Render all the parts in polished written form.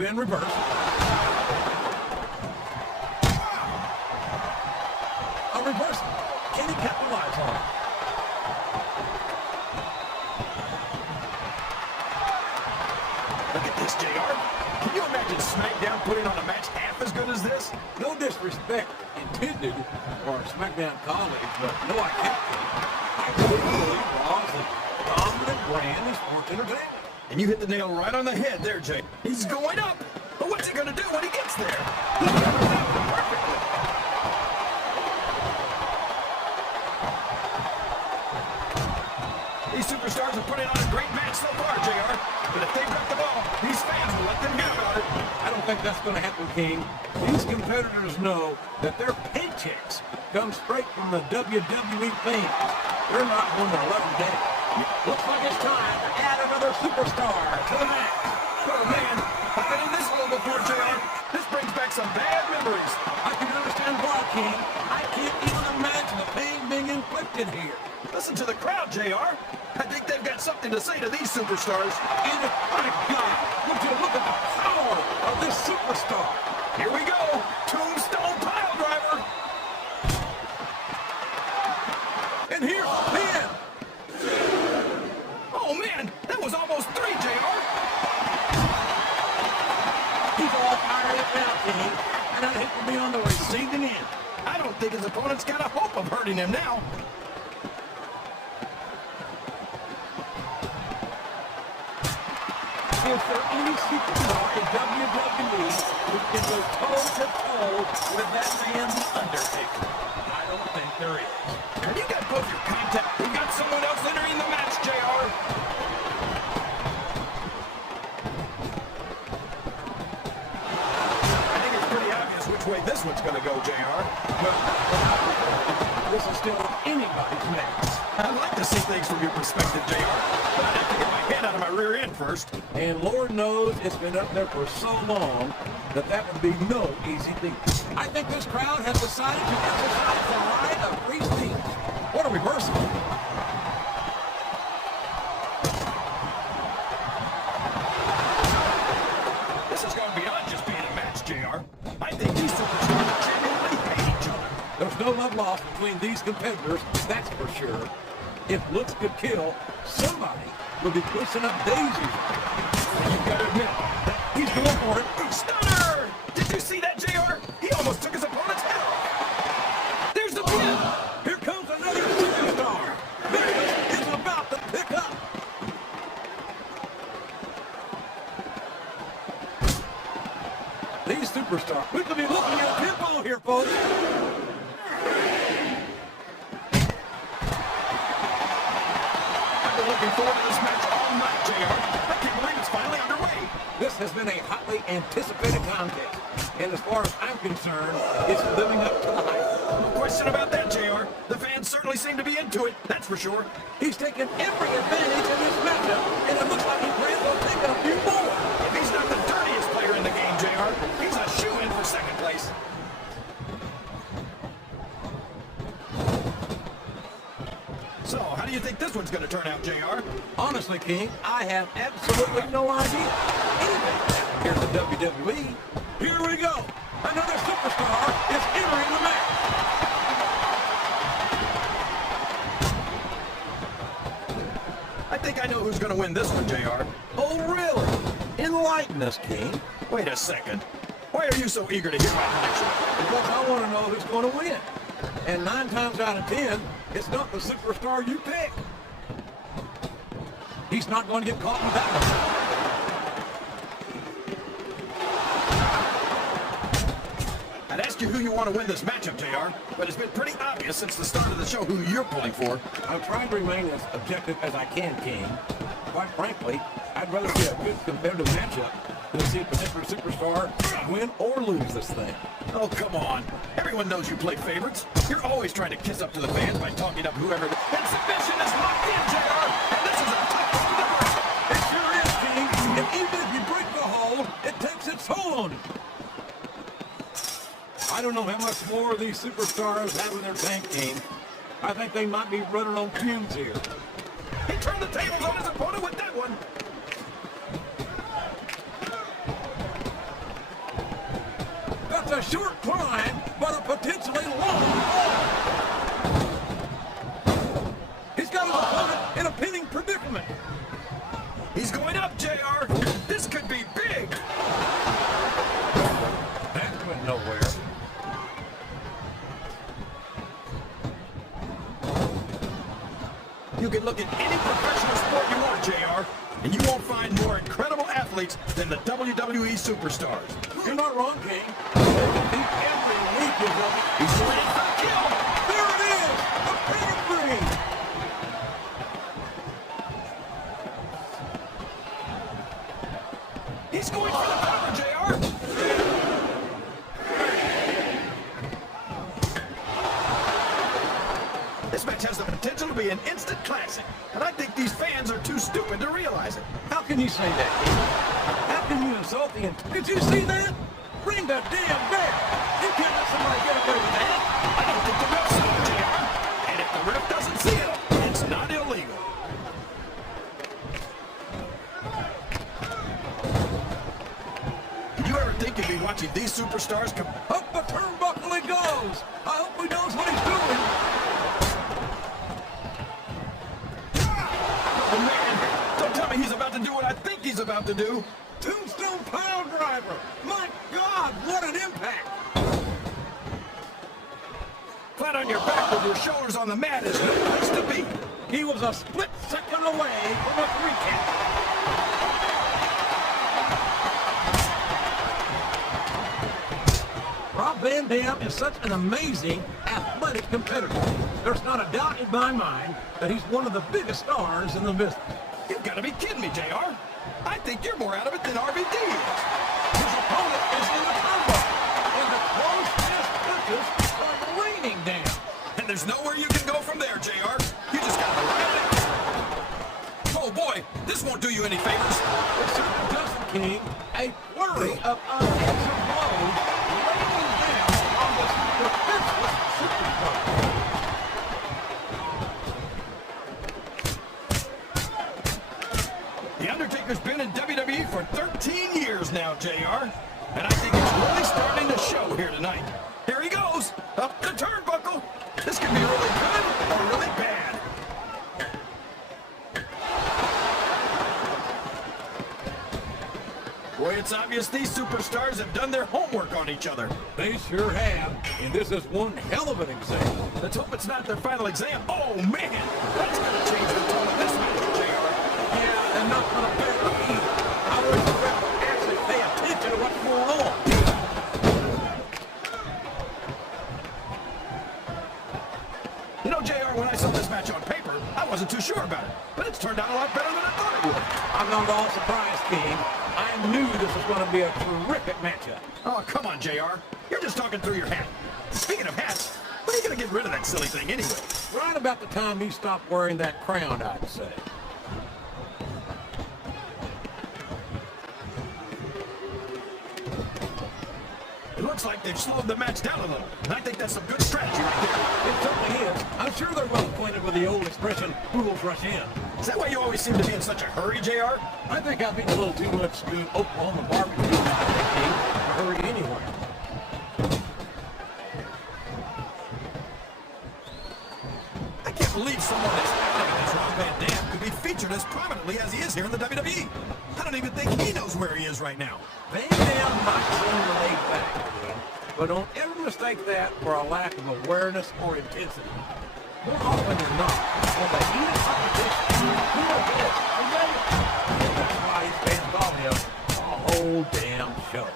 been reversed. A reversal. Can he capitalize on it? Look at this, JR. Can you imagine SmackDown putting on a match half as good as this? No disrespect intended for our SmackDown colleagues, but no, I can't. I really believe Raw's the dominant brand in sports entertainment. And you hit the nail right on the head there, Jay. He's going up. But what's he going to do when he gets there? He covers that one perfectly. These superstars are putting on a great match so far, JR. But if they drop the ball, these fans will let them hear about it. I don't think that's going to happen, King. These competitors know that their paychecks come straight from the WWE fans. They're not going to let them down. Looks like it's time to add another superstar to the match. Oh, man. I've been in this hole before, JR. This brings back some bad memories. I can understand why, King. I can't even imagine the pain being inflicted here. Listen to the crowd, JR. I think they've got something to say to these superstars. And my God, would you look at the power of this superstar? Here we go. Tombstone pile driver. And here's the pin. Oh, man. That was almost 3, JR. He's all fired up now, King. And I'd hate to be on the receiving end. I don't think his opponent's got a hope of hurting him now. Is there any superstar in WWE who can go toe-to-toe with that man, The Undertaker? I don't think there is. Have you got both your contacts? We got someone else entering the match, JR. I think it's pretty obvious which way this one's going to go, JR. But this is still anybody's match. I'd like to see things from your perspective, JR. But I'd have to get my head out of my rear end first. And Lord knows it's been up there for so long that that would be no easy thing. I think this crowd has decided to exercise the right of free speech. What a reversal. This is going beyond just being a match, JR. I think these superstars genuinely hate each other. There's no love lost between these competitors, that's for sure. If looks could kill, somebody will be pushing up daisies. You've got to admit, he's going for it. Stunner! Did you see that, JR? He almost took his opponent's head off. There's the pin. Here comes another superstar. This is about to pick up. These superstars, we could be looking at tempo here, folks. Looking forward to this match all night, JR. I can't believe it's finally underway. This has been a hotly anticipated contest, and as far as I'm concerned, it's living up to the hype. No question about that, JR. The fans certainly seem to be into it, that's for sure. He's taken every advantage in this matchup, and it looks like he plans on taking a few more. If he's not the dirtiest player in the game, JR, he's a shoo-in for second place. So, how do you think this one's going to turn out, JR? Honestly, King, I have absolutely no idea. Anything here at the WWE. Here we go. Another superstar is entering the match. I think I know who's going to win this one, JR. Oh, really? Enlighten us, King. Wait a second. Why are you so eager to hear my prediction? Because I want to know who's going to win. And 9 times out of 10, it's not the superstar you pick. He's not going to get caught in that one. I'd ask you who you want to win this matchup, JR, but it's been pretty obvious since the start of the show who you're pulling for. I'm trying to remain as objective as I can, King. Quite frankly, I'd rather see a good competitive matchup than see a particular superstar win or lose this thing. Oh, come on. Everyone knows you play favorites. You're always trying to kiss up to the fans by talking up whoever. And submission is locked in, JR. And this is a tough one to break. It sure is, King. And even if you break the hold, it takes its toll on you. I don't know how much more these superstars have in their tank, King. I think they might be running on fumes here. He turned the tables on his opponent with that one. It's a short climb, but a potentially long fall. He's got an opponent in a pinning predicament. He's going up, JR. This could be big. That went nowhere. You can look at any professional sport you want, JR, and you won't find more incredible athletes than the WWE superstars. You're not wrong, King. Every week is up. He's ready for the kill. There it is! The pedigree! He's going for the power, JR. This match has the potential to be an instant classic, and I think these fans are too stupid to realize it. How can you say that, King? How can you insult the... Did you see that? Bring the damn bear! You can't let somebody get away with that! I don't think the ref saw it, JR. And if the ref doesn't see it, it's not illegal. Did you ever think you'd be watching these superstars come Up the turnbuckle he goes! I hope he knows what he's doing! Oh, man. Don't tell me he's about to do what I think he's about to do. Tombstone pile driver! My God, what an impact! Flat on your back with your shoulders on the mat is no place to be. He was a split second away from a 3 count. Rob Van Dam is such an amazing athletic competitor. There's not a doubt in my mind that he's one of the biggest stars in the business. You've got to be kidding me, JR. I think you're more out of it than RVD is. His opponent is in the turnbuckle, and the close-fist punches are raining down. And there's nowhere you can go from there, JR. You just got to ride it. Oh, boy, this won't do you any favors. It certainly doesn't, King. A flurry of unanswered blows raining down on this defenseless superstar. The Undertaker's been in WWE for 13 years now, JR. And I think it's really starting to show here tonight. Here he goes, up the turnbuckle. This could be really good or really bad. Boy, it's obvious these superstars have done their homework on each other. They sure have, and this is one hell of an example. Let's hope it's not their final exam. Oh, man, that's going to change the tone of this match, JR. Yeah, and not gonna better either. I wish the ref would actually pay attention to what's going on. You know, JR, when I saw this match on paper, I wasn't too sure about it. But it's turned out a lot better than I thought it would. I'm not at all surprised, King. I knew this was going to be a terrific matchup. Oh, come on, JR. You're just talking through your hat. Speaking of hats, when are you going to get rid of that silly thing anyway? Right about the time he stopped wearing that crown, I'd say. It looks like they've slowed the match down a little. And I think that's some good strategy right there. It certainly is. I'm sure they're well acquainted with the old expression, fools rush in. Is that why you always seem to be in such a hurry, JR? I think I've eaten a little too much good Oklahoma barbecue to hurry anywhere. I can't believe someone as active as Rob Van Dam could be featured as prominently as he is here in the WWE. I don't even think he knows where he is right now. Van Dam might seem laid back, but don't ever mistake that for a lack of awareness or intensity. More often than not, when the heat of competition, he will get amazing. That's why his fans call him a whole damn show.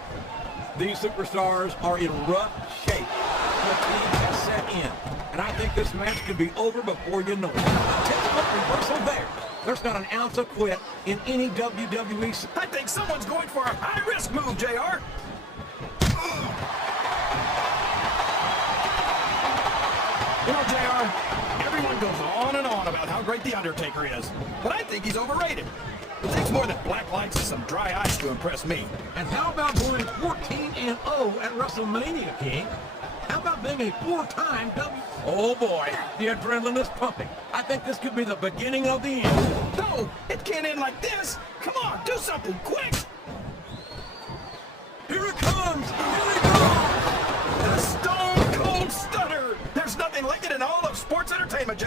These superstars are in rough shape. Fatigue has set in, and I think this match could be over before you know it. Textbook reversal there. There's not an ounce of quit in any WWE. I think someone's going for a high-risk move, JR. You know, JR, everyone goes on and on about how great The Undertaker is, but I think he's overrated. It takes more than black lights and some dry ice to impress me. And how about going 14-0 at WrestleMania, King? How about being a 4-time W? Oh boy, the adrenaline is pumping. I think this could be the beginning of the end. No, it can't end like this. Come on, do something quick. Here it comes! Here it comes! entertainment, JR.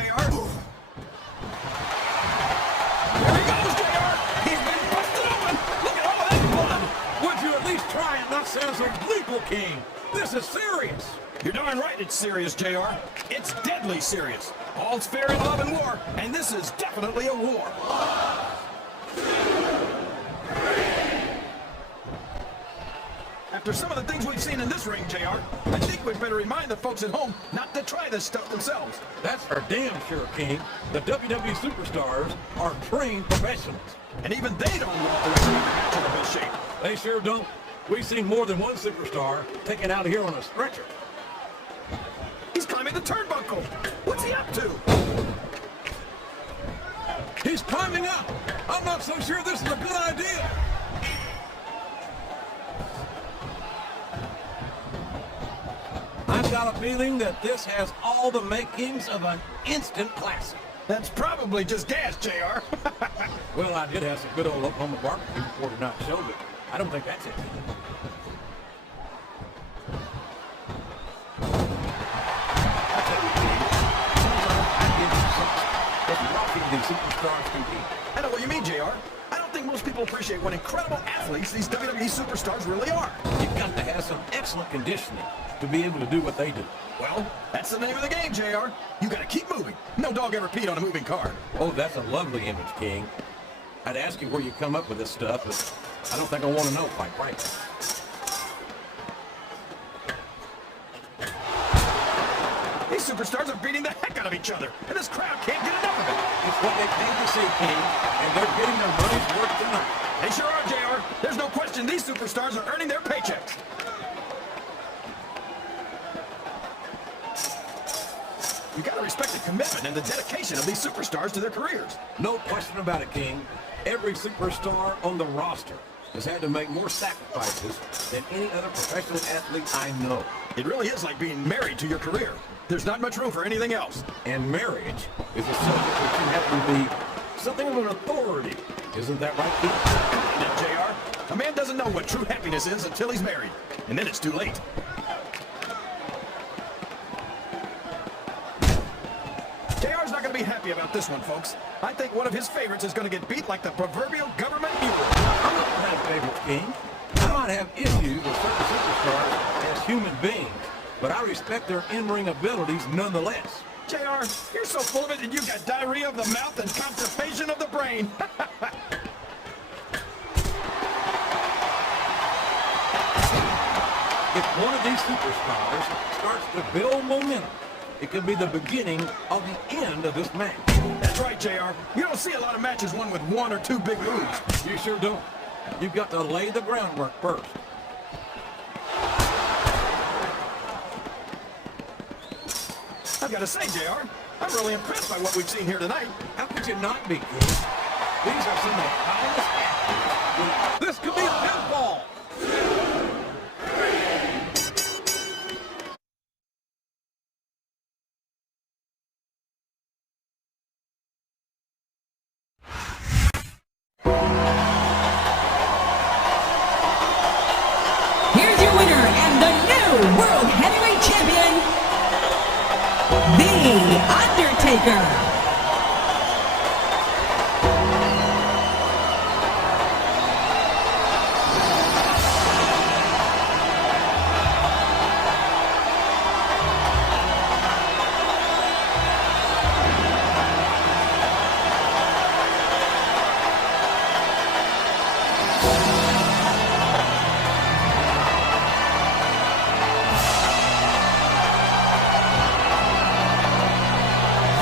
There he goes, JR. He's been busted open. Look at all that blood. Would you at least try and not sound so gleeful, King? This is serious. You're darn right it's serious, JR. It's deadly serious. All's fair in love and war, and this is definitely a war. After some of the things we've seen in this ring, JR, I think we'd better remind the folks at home not to try this stuff themselves. That's for damn sure, King. The WWE superstars are trained professionals. And even they don't walk away from the match in the best shape. They sure don't. We've seen more than one superstar taken out of here on a stretcher. He's climbing the turnbuckle. What's he up to? He's climbing up. I'm not so sure this is a good idea. I've got a feeling that this has all the makings of an instant classic. That's probably just gas, JR. Well, I did have some good old Oklahoma barbecue before tonight's show, but I don't think that's it. These superstars compete. I know what you mean, JR. I don't think most people appreciate what incredible athletes these WWE superstars really are. You've got to have some excellent conditioning to be able to do what they do. Well, that's the name of the game, JR. You gotta keep moving. No dog ever peed on a moving car. Oh, that's a lovely image, King. I'd ask you where you come up with this stuff, but I don't think I want to know, quite frankly. These superstars are beating the heck out of each other, and this crowd can't get enough of it. It's what they paid to see, King, and they're getting their money's worth tonight. They sure are, JR. There's no question these superstars are earning their paychecks. You gotta respect the commitment and the dedication of these superstars to their careers. No question about it, King. Every superstar on the roster has had to make more sacrifices than any other professional athlete I know. It really is like being married to your career. There's not much room for anything else. And marriage is a subject that you have to be something of an authority. Isn't that right, King? Now, JR, a man doesn't know what true happiness is until he's married. And then it's too late. JR's not going to be happy about this one, folks. I think one of his favorites is going to get beat like the proverbial government mule. I'm not going to have favorites, King. I might have issues with certain superstars as human beings, but I respect their in-ring abilities nonetheless. JR, you're so full of it that you've got diarrhea of the mouth and constipation of the brain. If one of these superstars starts to build momentum, it could be the beginning of the end of this match. That's right, JR. You don't see a lot of matches won with one or two big moves. You sure don't. You've got to lay the groundwork first. I've got to say, JR, I'm really impressed by what we've seen here tonight. How could you not be, King? These are some of the highest athletes. This could be a pinfall. Here's your winner and the new World Heavyweight Champion, The Undertaker.